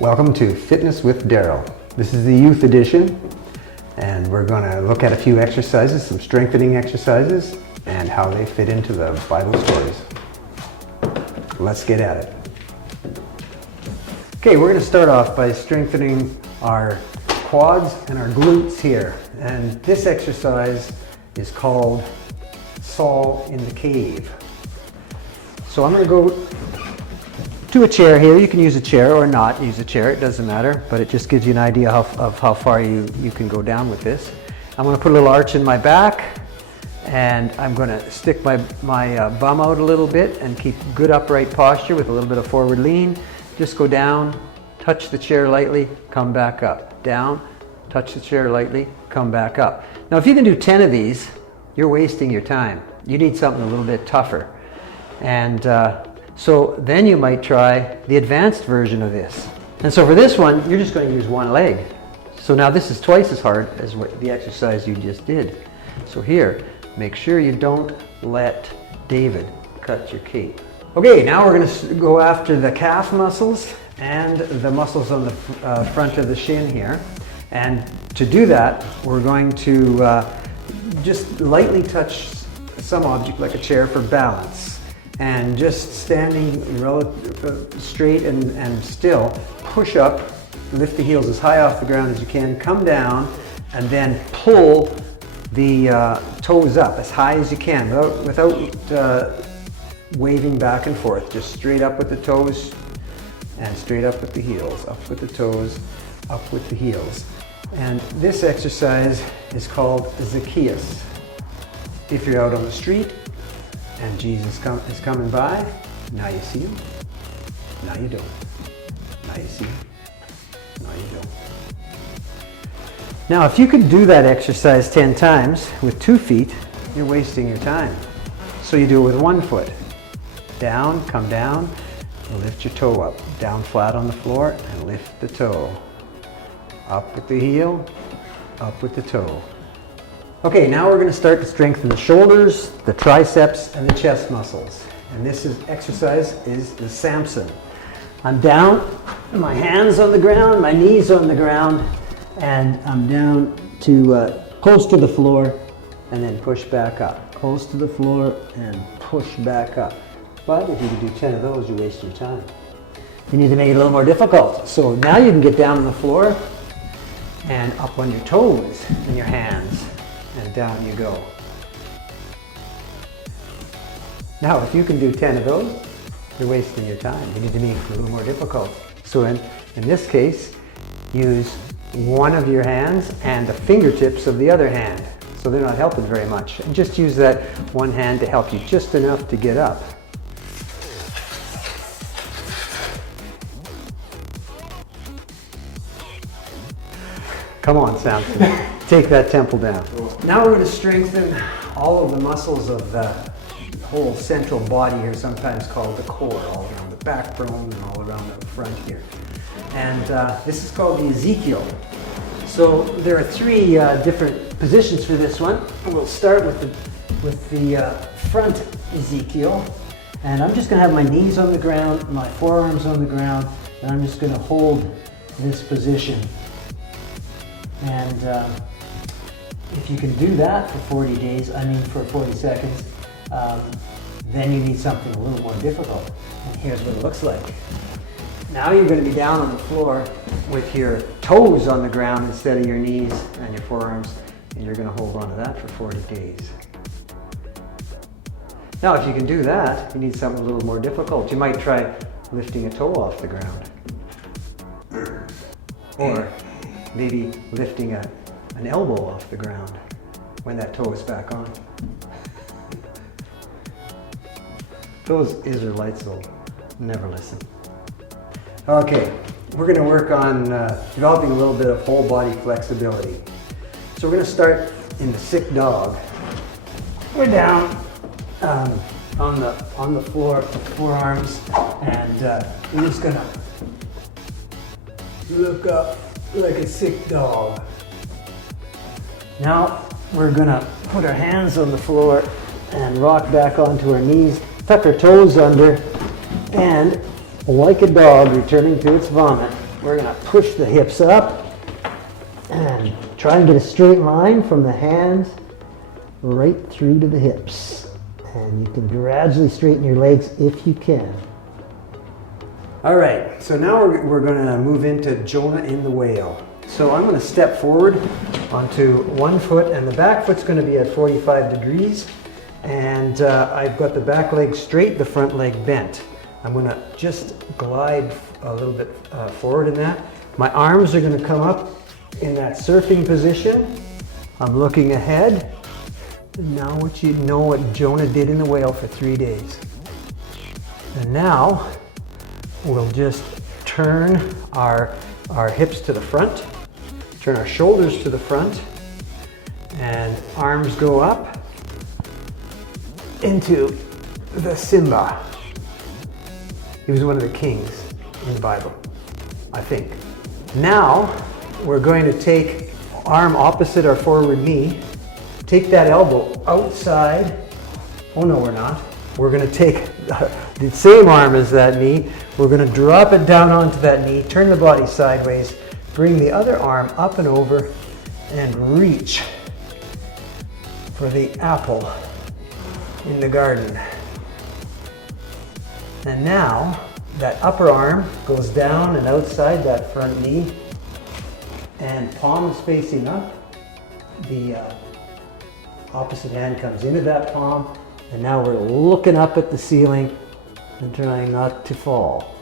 Welcome to Fitness with Darryl. This is the youth edition, and we're going to look at a few exercises, some strengthening exercises, and how they fit into the Bible stories. Let's get at it. Okay, we're going to start off by strengthening our quads and our glutes here. And this exercise is called Saul in the Cave. So I'm going to go to a chair here. You can use a chair or not use a chair, it doesn't matter, but it just gives you an idea of how far you can go down with this. I'm going to put a little arch in my back, and I'm going to stick my bum out a little bit and keep good upright posture with a little bit of forward lean. Just go down, touch the chair lightly, come back up. Down, touch the chair lightly, come back up. Now if you can do 10 of these, you're wasting your time. You need something a little bit tougher. And so then you might try the advanced version of this. And so for this one, you're just going to use one leg. So now this is twice as hard as what the exercise you just did. So here, make sure you don't let David cut your cape. Okay, now we're going to go after the calf muscles and the muscles on the front of the shin here. And to do that, we're going to just lightly touch some object like a chair for balance. And just standing straight and still, push up, lift the heels as high off the ground as you can, come down, and then pull the toes up as high as you can without waving back and forth. Just straight up with the toes and straight up with the heels, up with the toes, up with the heels. And this exercise is called Zacchaeus. If you're out on the street, and Jesus is coming by, now you see him, now you don't. Now you see him, now you don't. Now if you could do that exercise 10 times with 2 feet, you're wasting your time. So you do it with 1 foot. Down, come down, and lift your toe up. Down flat on the floor and lift the toe. Up with the heel, up with the toe. Okay, now we're going to start to strengthen the shoulders, the triceps, and the chest muscles. And this exercise is the Samson. I'm down, my hands on the ground, my knees on the ground, and I'm down to close to the floor, and then push back up. Close to the floor and push back up. But if you can do 10 of those, you waste your time. You need to make it a little more difficult. So now you can get down on the floor and up on your toes and your hands. And down you go. Now, if you can do 10 of those, you're wasting your time. You need to make it a little more difficult. So in this case, use one of your hands and the fingertips of the other hand. So they're not helping very much. And just use that one hand to help you just enough to get up. Come on, Samson. Take that temple down. Now we're going to strengthen all of the muscles of the whole central body here, sometimes called the core, all around the backbone and all around the front here. And this is called the Ezekiel. So there are 3 different positions for this one. We'll start with the front Ezekiel. And I'm just going to have my knees on the ground, my forearms on the ground, and I'm just going to hold this position. And if you can do that for 40 days, for 40 seconds, then you need something a little more difficult. And here's what it looks like. Now you're going to be down on the floor with your toes on the ground instead of your knees and your forearms, and you're going to hold on to that for 40 days. Now if you can do that, you need something a little more difficult. You might try lifting a toe off the ground. Or maybe lifting an elbow off the ground when that toe is back on. Those Israelites will never listen. Okay, we're going to work on developing a little bit of whole body flexibility. So we're going to start in the sick dog. We're down on the floor, forearms, and we're just going to look up like a sick dog. Now we're going to put our hands on the floor and rock back onto our knees, tuck our toes under, and like a dog returning to its vomit, we're gonna push the hips up and try and get a straight line from the hands right through to the hips. And you can gradually straighten your legs if you can. All right, so now we're gonna move into Jonah in the whale. So I'm gonna step forward onto one foot, and the back foot's gonna be at 45 degrees. And I've got the back leg straight, the front leg bent. I'm gonna just glide a little bit forward in that. My arms are gonna come up in that surfing position. I'm looking ahead. Now you know what Jonah did in the whale for 3 days. And now we'll just turn our hips to the front, turn our shoulders to the front, and arms go up into the Simba. He was one of the kings in the Bible, I think. Now we're going to take arm opposite our forward knee, take that elbow outside. Oh no, we're not. We're going to take the same arm as that knee. We're going to drop it down onto that knee, turn the body sideways, bring the other arm up and over, and reach for the apple in the garden. And now that upper arm goes down and outside that front knee, and palm is facing up. The opposite hand comes into that palm, and now we're looking up at the ceiling and trying not to fall.